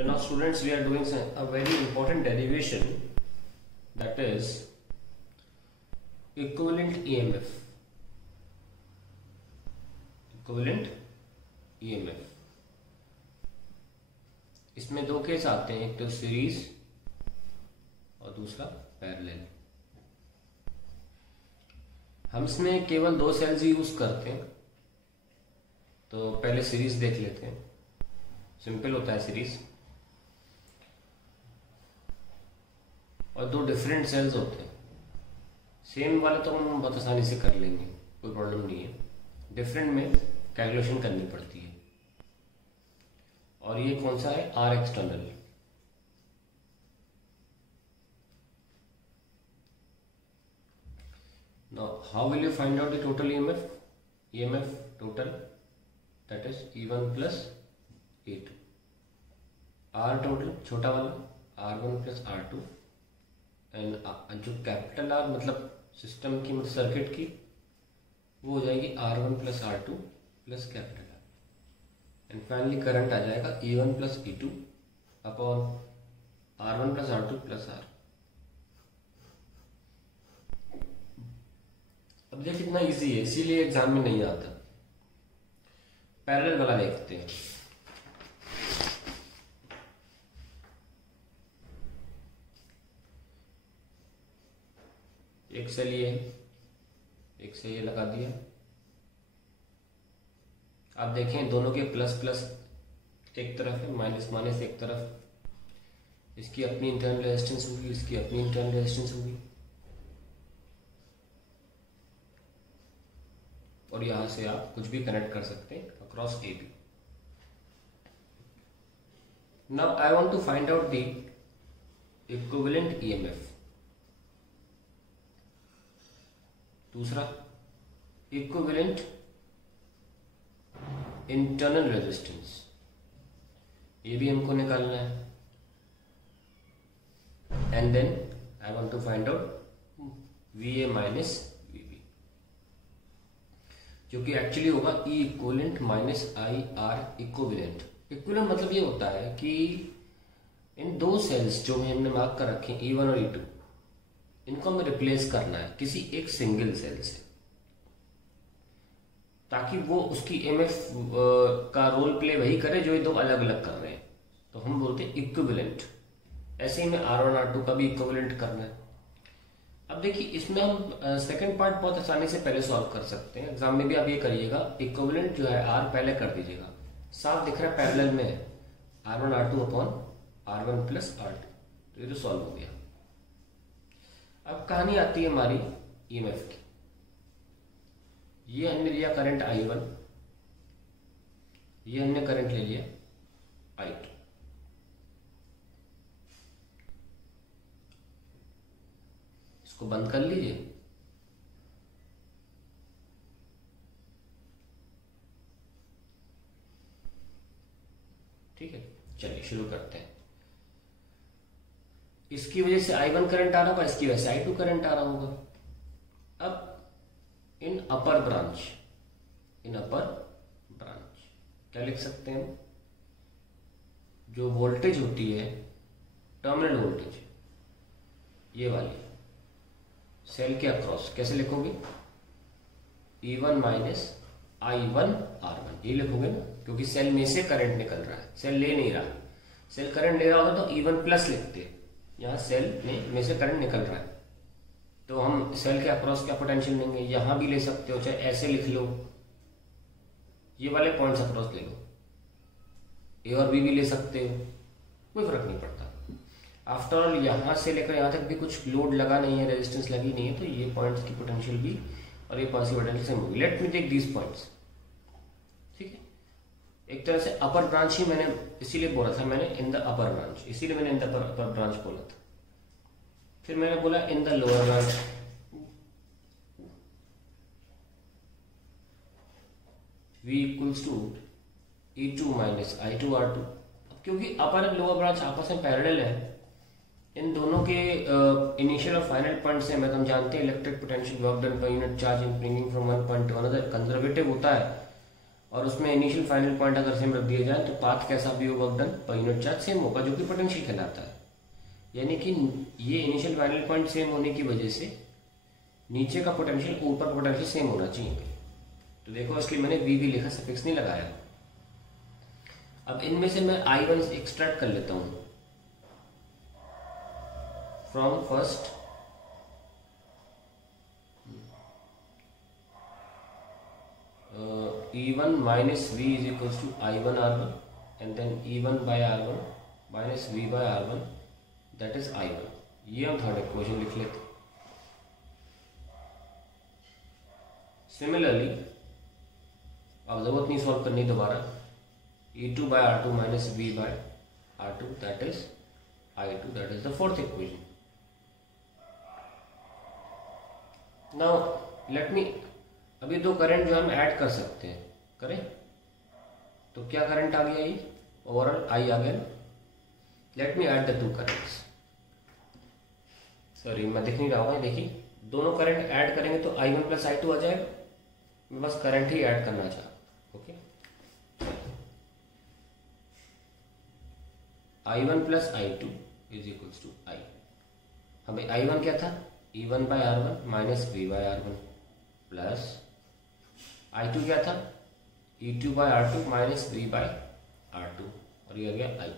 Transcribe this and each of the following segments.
So now students, we are doing a very important derivation, that is equivalent EMF. Equivalent EMF. इसमें दो case आते हैं, एक तो सीरीज और दूसरा पैरेलल। हम इसमें केवल दो सेल्स यूज करते हैं, तो पहले सीरीज देख लेते हैं। सिंपल होता है सीरीज, और दो डिफरेंट सेल्स होते हैं। सेम वाले तो हम बहुत आसानी से कर लेंगे, कोई प्रॉब्लम नहीं है। डिफरेंट में कैलकुलेशन करनी पड़ती है। और ये कौन सा है? R external. Now how will you find out the total EMF? EMF total, that is E1 plus E2. R total छोटा वाला R1 plus R2, एंड जो कैपिटल R मतलब सिस्टम की, मतलब सर्किट की, वो हो जाएगी R1 plus R2 plus capital R, and finally current आ जाएगा E1 plus E2 upon R1 plus R2 plus R। अब देखिए कितना इजी है, इसीलिए एग्जाम में नहीं आता। पैरेलल वाला देखते हैं। एक से लिए, एक से ये लगा दिया। आप देखें दोनों के प्लस प्लस एक तरफ है, माइनस माइनस एक तरफ। इसकी अपनी इंटरनल रेजिस्टेंस होगी, इसकी अपनी इंटरनल रेजिस्टेंस होगी, और यहां से आप कुछ भी कनेक्ट कर सकते हैं across A B. Now I want to find out the equivalent EMF. दूसरा, इक्विवेलेंट इंटरनल रेजिस्टेंस, ये भी हमको निकालना है। And then I want to find out V A minus जो कि एक्चुअली होगा E equivalent minus I R equivalent. Equivalent मतलब ये होता है कि इन दो सेल्स जो हमने मार्क कर रखे हैं E1 और E2, इनको हमें रिप्लेस करना है किसी एक सिंगल सेल से, ताकि वो उसकी EMF का रोल प्ले वही करे जो ये दो अलग अलग कर रहे हैं। तो हम बोलते हैं इक्विवेलेंट। ऐसे ही में R1 R2 का भी इक्विवेलेंट करना है। अब देखिए इसमें हम सेकंड पार्ट बहुत आसानी से पहले सॉल्व कर सकते हैं। एग्जाम में भी आप ये करिएगा, इक्विवेलेंट जो है R पहले कर दीजिएगा। साफ दिख रहा है पैरेलल में है R1 R2 upon R1 plus R2, तो ये तो सॉल्व हो गया। अब कहानी आती है हमारी EMF की। ये हमने लिया करंट I1, ये हमने करंट ले लिया I2। इसको बंद कर लीजिए। ठीक है, चलिए शुरू करते हैं। इसकी वजह से I1 करंट आ रहा होगा, इसकी वजह से I2 करंट आ रहा होगा। अब इन अपर ब्रांच, क्या लिख सकते हैं? जो वोल्टेज होती है टर्मिनल वोल्टेज, ये वाली सेल के अक्रॉस कैसे लिखोगे? E1 माइनस I1 R1, ये लिखोगे ना, क्योंकि सेल में से करंट निकल रहा है, सेल ले नहीं रहा। सेल करंट ले रहा होगा तो E1 प्लस लिखते, यहाँ सेल में से करंट निकल रहा है, तो हम सेल के अक्रॉस क्या पोटेंशियल लेंगे? यहां भी ले सकते हो, चाहे ऐसे लिख लो, ये वाले पॉइंट्स अक्रॉस ले लो। ए और बी भी ले सकते हो, कोई फर्क नहीं पड़ता। आफ्टर ऑल यहां से लेकर यहां तक भी कुछ लोड लगा नहीं है, रेजिस्टेंस लगी नहीं है, तो ये पॉइंट्स की पोटेंशियल भी और ये पॉइंट्स की पोटेंशियल सेम होगी। Let me take these points. ठीक है, एक तरह से अपर ब्रांच ही मैंने इसीलिए बोला था, मैंने इन द अपर ब्रांच, इसीलिए मैंने इन द अपर ब्रांच बोला था। फिर मैंने बोला in the lower branch, V equals to E2 minus I2 R2। अब क्योंकि अपर और लोअर ब्रांच आपस में पैरेलल है, इन दोनों के इनिशियल और फाइनल पॉइंट से हम जानते हैं electric potential work done per unit charge in bringing from one point two another conservative होता है। और उसमें इनिशियल फाइनल पॉइंट अगर सेम रख दिया जाए तो पाथ कैसा भी हो work done per unit charge same होगा, जो कि पोटेंशियल कहलाता है। यानी कि ये इनिशियल फाइनल पॉइंट सेम होने की वजह से नीचे का पोटेंशियल ऊपर पोटेंशियल सेम होना चाहिए। तो देखो इसलिए मैंने वी भी लिखा, सफिक्स नहीं लगाया। अब इनमें से मैं I1 एक्सट्रैक्ट कर लेता हूं from first E1 minus V is equals to I1 R1 and then E1 by R1 minus V by R1 that is I1। ये हम थर्ड इक्वेशन लिख लेते। सिमिलरली अब जरूरत नहीं सॉल्व करनी दोबारा, E2 by R2 minus V by R2 that is I2, that is the fourth equation। Now let me, अभी दो करंट जो हम ऐड कर सकते हैं, करें तो क्या करंट आ गया, ये ओवरऑल आई आ गया। Let me add the two currents, sorry मैं दिख नहीं रहा हूँ, देखिए दोनों करंट ऐड करेंगे तो I1 प्लस I2 आ जाएगा। मैं बस करंट ही ऐड करना चाहता, okay. I1 plus I2 is equals to I। हमें I1 क्या था, E1 by R1 minus V by R1 plus I2 क्या था, E2 bye R2 minus V bye R2 और ये आ गया I।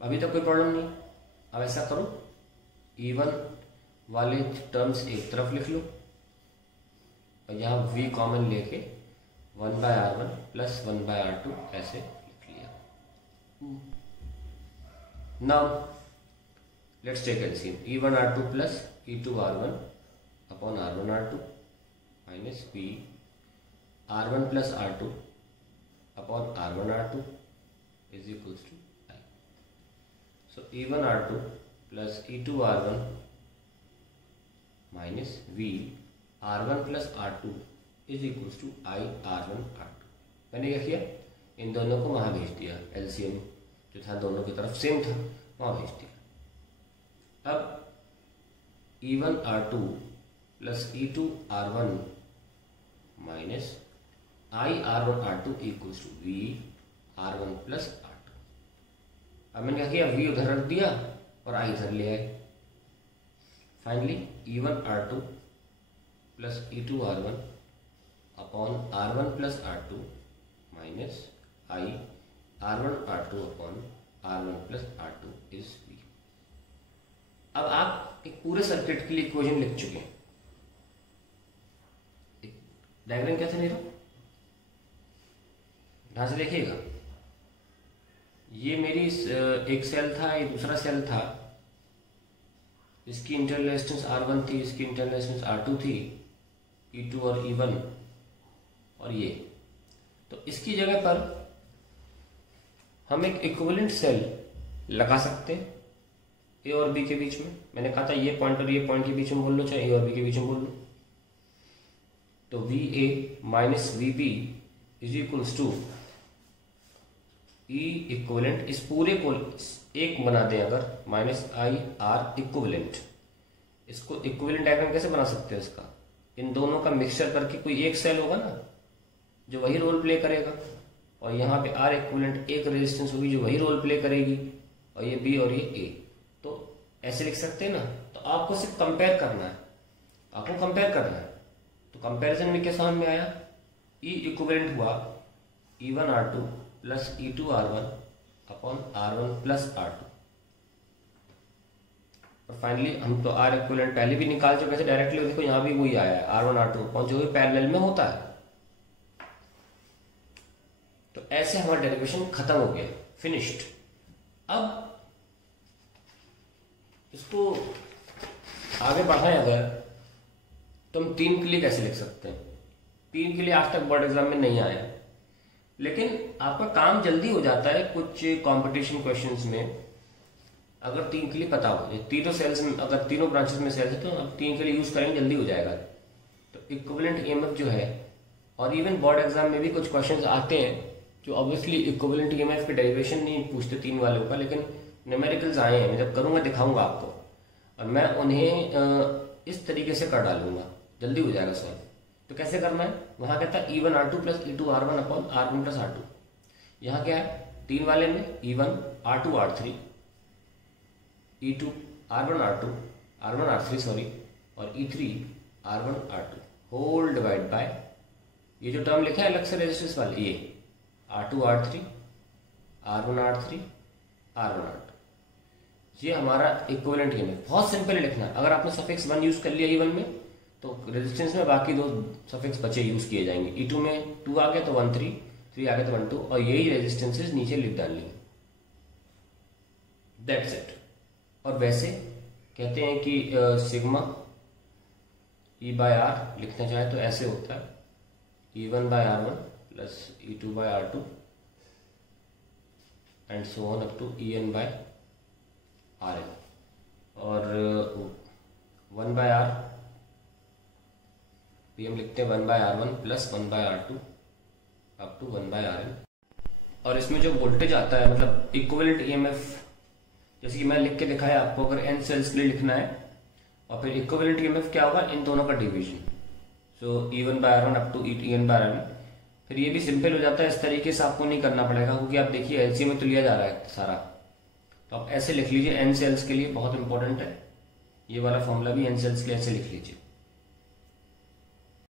अभी तक कोई प्रॉब्लम नहीं। अब ऐसा करो, E1 वाले टर्म्स एक तरफ लिख लो और यहाँ V कॉमन लेके 1 bye R1 plus 1 bye R2 ऐसे लिख लिया। Now let's take LCM, E1 R2 plus E2 R1 upon R1 R2 minus V R1 plus R2 upon R1 R2 is equals to I। So E1 R2 plus E2 R1 minus V R1 plus R2 is equals to I R1 R2। मैंने क्या किया, इन दोनों को वहां भेज दिया, LCM जो था दोनों की तरफ सेम था वहां भेज दिया। अब E1 R2 plus E2 R1 minus I R1 R2 equals to V R1 plus R2। अब मैंने क्या किया, V उधर रख दिया और I इधर ले आए। Finally E1 R2 plus E2 R1 upon R1 plus R2 minus I R1 R2 upon R1 plus R2 is V। अब आप एक पूरे सर्किट के लिए इक्वेशन लिख चुके हैं। डायग्राम कैसे नहीं रहा, ध्यान से देखिएगा। ये मेरी एक सेल था, ये दूसरा सेल था, इसकी इंटरनल रेजिस्टेंस R1 थी, इसकी इंटरनल रेजिस्टेंस R2 थी, E2 और E1 और ये। तो इसकी जगह पर हम एक इक्विवेलेंट सेल लगा सकते हैं ए और बी के बीच में। मैंने कहा था ये पॉइंट और ये पॉइंट के बीच में बोल लो, चाहे ए और बी के बीच में बोल लो। तो V A minus V B is equals to E equivalent, इस पूरे को एक बना दें अगर, माइनस आई आर इक्विवेलेंट। इसको इक्विवेलेंट डायग्राम कैसे बना सकते हैं इसका, इन दोनों का मिक्सचर करके कोई एक सेल होगा ना जो वही रोल प्ले करेगा, और यहाँ पे आर इक्विवेलेंट एक रेजिस्टेंस होगी जो वही रोल प्ले करेगी, और ये बी और ये ए। तो ऐसे लिख सकते हैं ना। तो आपको सिर्फ कंपेयर करना है, आपको कंपेयर करना है। तो कंपैरिजन में क्या समझ में आया, ई इक्विवेलेंट हुआ E1 R2 plus E2 R1 upon R1 plus R2। और फाइनली हम तो आर इक्विवेलेंट पहले भी निकाल चुके हैं डायरेक्टली, देखो यहाँ भी वही आया है R1 R2 अपॉन जो भी पैरेलल में होता है। तो ऐसे हमारा डेरिवेशन खत्म हो गया, फिनिश्ड। अब इसको आगे बढ़ाएं अगर, तो हम 3 के लिए कैसे लिख सकते हैं। 3 के लिए आज तक बोर्ड एग्जाम में नहीं आया, लेकिन आपका काम जल्दी हो जाता है कुछ कंपटीशन क्वेश्चंस में अगर 3 के लिए पता हो। ये तीनों सेल्स में, अगर तीनों ब्रांचेस में सेल्स है तो आप 3 के लिए यूज करेंगे, जल्दी हो जाएगा। तो इक्विवेलेंट ईएमएफ जो है, और इवन बोर्ड एग्जाम में भी कुछ क्वेश्चंस आते हैं जो ऑब्वियसली इक्विवेलेंट ईएमएफ के डेरिवेशन नहीं पूछते 3 वालों का, लेकिन न्यूमेरिकल्स आए हैं। मैं जब करूंगा दिखाऊंगा आपको, और मैं उन्हें इस तरीके से कर डालूंगा, जल्दी हो जाएगा सॉल्व। तो कैसे करना है, वहां कहता है E1R2 plus E2R1 upon R1 plus R2। यहाँ क्या है, 3 वाले में E1R2R3 E2R1R2 R1R3 सॉरी और E3R1R2 होल डिवाइड बाय ये जो टर्म लिखा है अलग से रेजिस्टेंस वाले, ये R2R3 R1R3 R1R2, ये हमारा इक्विवेलेंट ईएमएफ है। बहुत सिंपल लिखना है। अगर आपने सफिक्स 1 यूज कर लिया E1 में तो रेजिस्टेंस में बाकी 2 सफिक्स बचे यूज किए जाएंगे। E2 में 2 आ गया तो 1 3, 3 आ गया तो 1 2 और यही रेजिस्टेंसेज नीचे लिख डालनी, दैट्स इट। और वैसे कहते हैं कि सिग्मा E/R लिखना चाहे तो ऐसे होता है E1/R1 plus E2/R2 and so on up to EN/RN और 1/R भी हम लिखते हैं 1/R1 plus 1/R2 up to 1/RN। और इसमें जो वोल्टेज आता है मतलब इक्विवेलेंट ईएमएफ, जैसे कि मैं लिख के दिखाया आपको, अगर n सेल्स के लिए लिखना है और फिर इक्विवेलेंट ईएमएफ क्या होगा, इन दोनों का division, so E1/R1 up to EN/RN। फिर ये भी सिंपल हो जाता है, इस तरीके से आपको नहीं करना पड़ेगा क्योंकि आप देखिए एलसीएम में तो लिया जा रहा है सारा, तो आप ऐसे लिख लीजिए n सेल्स के लिए, बहुत इंपॉर्टेंट है ये वाला फॉर्मूला भी, n सेल्स के लिए ऐसे लिख लीजिए।